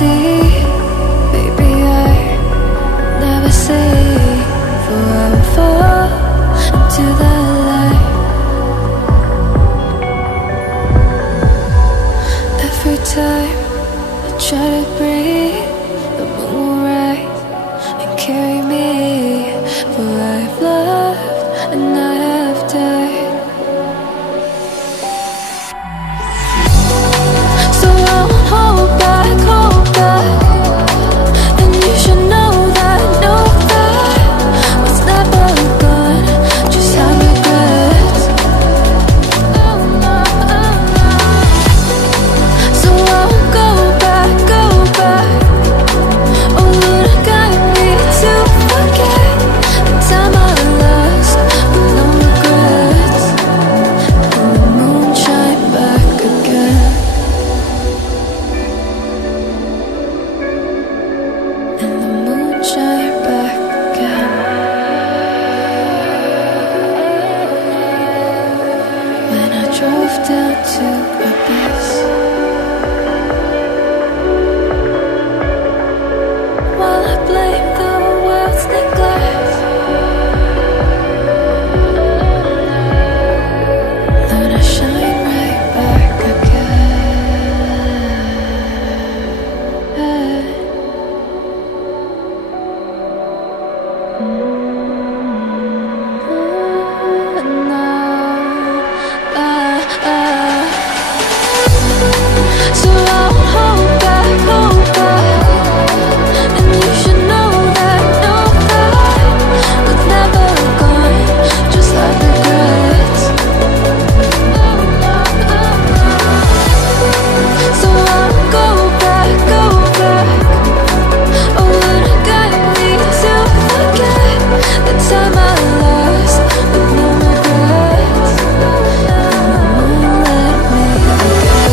sea, baby, I never say, for I will fall into the light. Every time I try to breathe, the moon will rise and carry me, for I have loved and I have died. So I won't hold back, and you should know that no fight was never gone, just have regrets. So I won't go back, oh Lord, guide me to forget the time I lost with no regrets, and the moon shine back again. And the moon shine back again. When I drove down to abyss, while I blame the world's neglect, then I shine right back again. So I won't hold back, and you should know that no fight was never gone, just like regrets. So I won't go back, oh Lord, guide me to forget the time I lost with no regrets, and the moon let me again.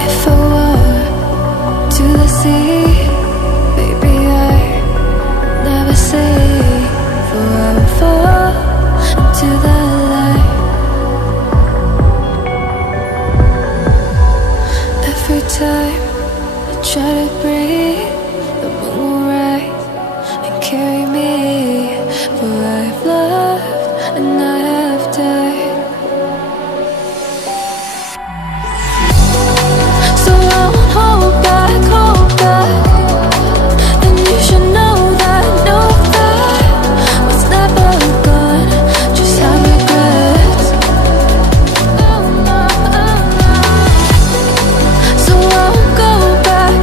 If I were to the sea, baby, I never say, for I will fall into the light. Every time I try to breathe, the moon will rise and carry me, for I have loved and I have died. So I won't hold back, and you should know that no fight was never gone, just have regrets. So I won't go back,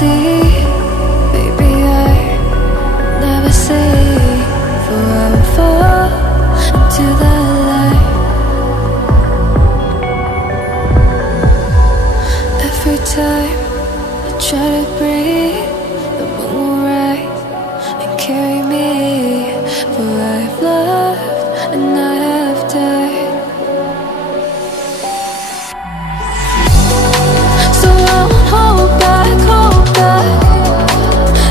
see. Baby, I never say, for I will fall into the light. Every time I try to breathe, the moon will rise and carry me. For I've loved and I have died. So I won't hold back, hold back.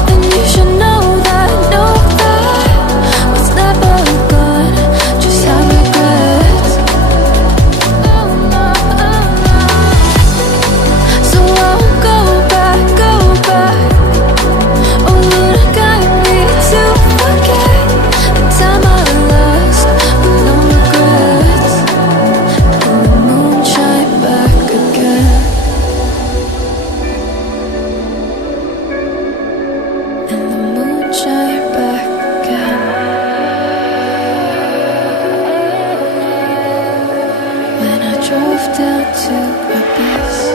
And you should know that was never gone. Just have regrets. So I won't go back, go back. Oh, Lord, guide me to forget the time I lost with no regrets. And the moon shine back again. And the moon shine back again. When I drove down to Abyss.